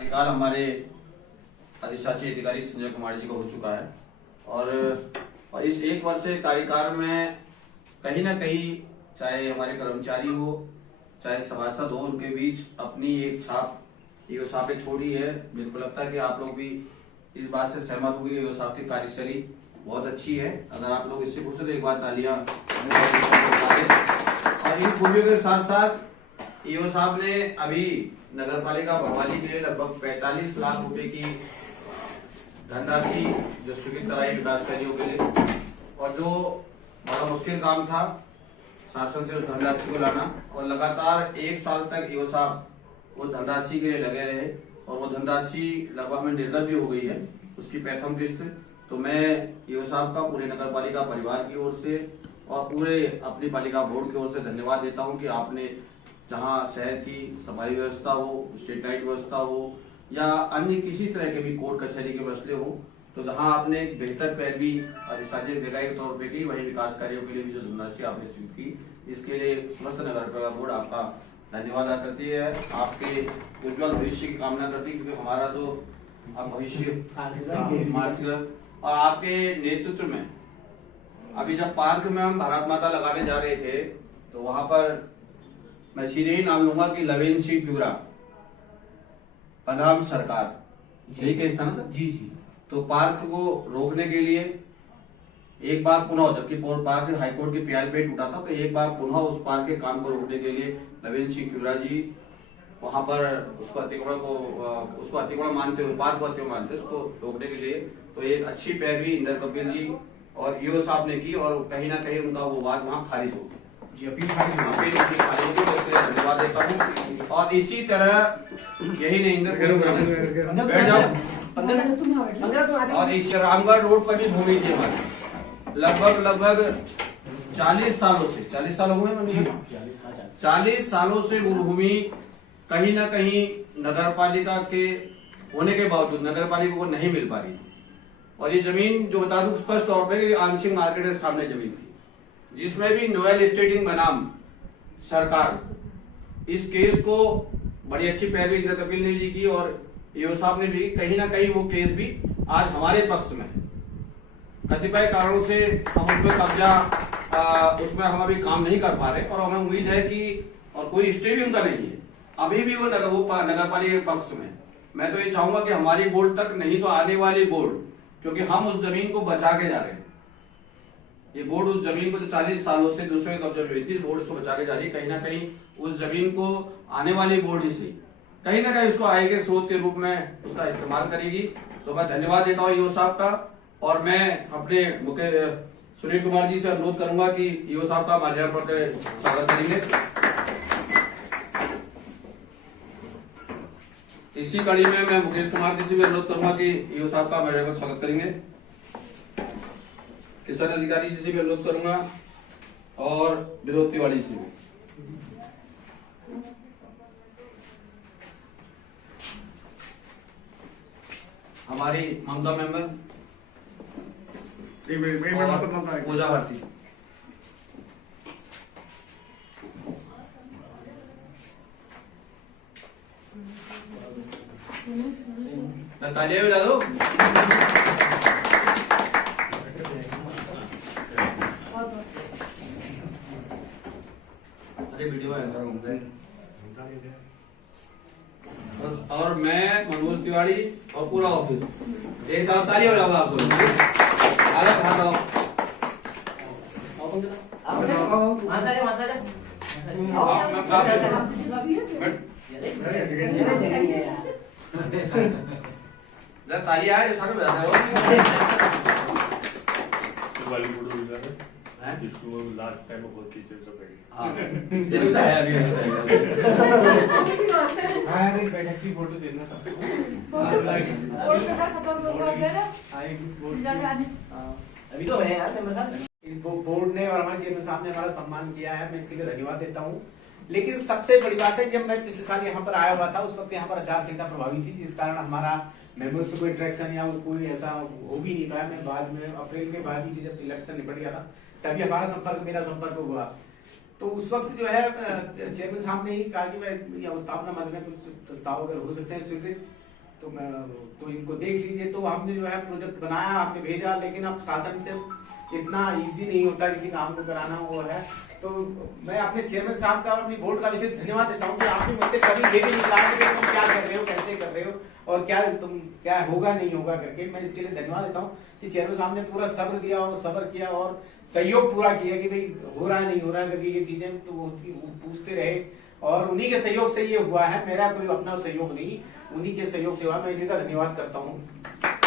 कार्यकाल हमारे अधिशासी अधिकारी संजय कुमार जी को हो चुका है और इस एक वर्ष के कार्यकाल में कहीं ना कहीं चाहे हमारे कर्मचारी हो चाहे सभासद हो उनके बीच अपनी एक छाप ईओ साहब ने छोड़ी है। मेरे को लगता है कि आप लोग भी इस बात से सहमत होंगे ईओ साहब की कार्यशैली बहुत अच्छी है। अगर आप लोग इससे पूछो तो एक बार तालियां। और इन खूबियों के साथ साथ ईओ साहब ने अभी नगर पालिका भवाली के लिए लगभग 45 लाख रुपए की धनराशि जो स्वीकृत कराई विकास कार्यों के लिए, और जो बड़ा मुश्किल काम था शासन से उस धनराशि को लाना, और लगातार एक साल तक ईओ साहब वो धनराशि के लिए लगे रहे और वो धनराशि लगभग हमें निर्गत भी हो गई है उसकी प्रथम किस्त। तो मैं ईओ साहब का पूरे नगर पालिका परिवार की ओर से और पूरे अपनी पालिका बोर्ड की ओर से धन्यवाद देता हूं कि आपने जहां शहर की सफाई व्यवस्था हो, स्ट्रीट लाइट व्यवस्था हो या अन्य किसी तरह के भी कोर्ट कचहरी के मसले हो, तो जहां आपने एक बेहतर पैरवी अधिशासी अधिकारी के तौर पर की, वही विकास कार्यों के लिए भी जो धनराशि आपने स्वीकृत की, इसके लिए समस्त नगर पालिका बोर्ड आपका धन्यवाद अदा करती है। आपके उज्जवल भविष्य की कामना करती है, क्योंकि हमारा तो अब भविष्य और आपके नेतृत्व में अभी जब पार्क में हम भारत माता लगाने जा रहे थे तो वहां पर मैं सीधे ही नाम लूंगा कि लवेन सिंह प्यूरा बनाम सरकार, यही केस था ना सर? जी जी। तो पार्क को रोकने के लिए एक बार पुनः, जबकि पार्क हाईकोर्ट की पीआई पे टूटा था, तो एक बार पुनः उस पार्क के काम को रोकने के लिए लवेन सिंह प्यूरा जी वहां पर उसको अतिक्रमण मानते हुए, पार्क को अतिक्रमण मानते हुए उसको रोकने के लिए, तो एक अच्छी पैरवी इंदर कपिल जी और ईओ साहब ने की और कहीं ना कहीं उनका वो बात वहां खारिज हो गई। अपील खारिज होगी, तो इसलिए धन्यवाद देता हूँ। और इसी तरह यही नहीं और इस रामगढ़ रोड पर भी भूमि थी हमारी लगभग 40 सालों से, 40 साल हो गए, 40 सालों से वो भूमि कहीं ना कहीं नगर पालिका के होने के बावजूद नगर पालिका को नहीं मिल पा रही थी। और ये जमीन जो बता दूं स्पष्ट तौर पे आंशिक मार्केट के सामने जमीन थी, जिसमें भी नोएल स्टेटिंग बनाम सरकार, इस केस को बड़ी अच्छी पैरवी इंदर कपिल ने भी की और ईओ साहब ने भी, कहीं ना कहीं वो केस भी आज हमारे पक्ष में है। कतिपय कारणों से हम उसमें कब्जा उसमें हम अभी काम नहीं कर पा रहे और हमें उम्मीद है कि, और कोई स्टे भी उनका नहीं है, अभी भी वो नगर पालिका के पक्ष में। मैं तो ये चाहूंगा कि हमारी बोर्ड तक नहीं तो आने वाली बोर्ड, क्योंकि हम उस जमीन को बचा के जा रहे हैं। ये बोर्ड उस जमीन को जो 40 सालों से दूसरे के कब्जे में हुई थी, बोर्ड उसको बचा के जा रही है। कहीं ना कहीं उस जमीन को आने वाली बोर्ड ही से कहीं ना कहीं उसको आय के स्रोत के रूप में उसका इस्तेमाल करेगी। तो मैं धन्यवाद देता हूँ ईओ साहब का, और मैं अपने मुख्य सुनील कुमार जी से अनुरोध करूंगा कि ईओ साहब का माल्यार्पण पर स्वागत करेंगे। इसी कड़ी में मैं मुकेश कुमार जी से भी अनुरोध करूंगा कि ईओ साहब का माल्यार्पण स्वागत करेंगे। किशन अधिकारी जी से भी अनुरोध करूंगा और विनोद तिवारी से भी। हमारी ममता मेंबर पूजा भारती। तालियां बजा दो। अरे वीडियो और मैं मनोज तिवारी और पूरा ऑफिस एक साथ तालियां बजाऊंगा आप लोग। तालियां है सारे बजाते इसको लास्ट टाइम बहुत खींचे सब बैठ ये भी है अभी बैठक की फोटो देना था। अभी तो है यार मेरे साथ। बोर्ड ने और हमारे चेयरमैन साहब ने हमारा सम्मान किया है, मैं इसके लिए धन्यवाद देता हूँ। लेकिन सबसे बड़ी बात है, जब मैं पिछले साल यहाँ पर आया हुआ था उस वक्त यहाँ पर आचार संहिता प्रभावी थी, जिस कारण हमारा मेंबर्स से कोई इंटरेक्शन या कोई ऐसा हो भी नहीं पाया। मैं बाद में अप्रैल के बाद ही जब इलेक्शन निपट गया था तभी हमारा संपर्क, मेरा संपर्क हुआ। तो उस वक्त जो है चेयरमैन साहब ने ही कहा कि मैं या स्थापना मद में कुछ प्रस्ताव अगर हो सकते हैं स्वीकृत, तो इनको देख लीजिए। तो हमने जो है प्रोजेक्ट बनाया, आपने भेजा, लेकिन अब शासन से इतना इजी नहीं होता किसी काम को कराना, वो है। तो मैं अपने चेयरमैन साहब का और अपनी बोर्ड का विशेष धन्यवाद देता हूँ कि आपने मुझसे कभी ये भी नहीं कहा कि तुम क्या कर रहे हो, कैसे कर रहे हो और क्या होगा नहीं होगा करके। मैं इसके लिए धन्यवाद देता हूँ कि चेयरमैन साहब ने पूरा सब्र दिया और सब्र किया और सहयोग पूरा किया कि भाई हो रहा है नहीं हो रहा है करके ये चीजें तो वो पूछते रहे और उन्हीं के सहयोग से ये हुआ है। मेरा कोई अपना सहयोग नहीं, उन्हीं के सहयोग से हुआ। मैं इन्हीं का धन्यवाद करता हूँ।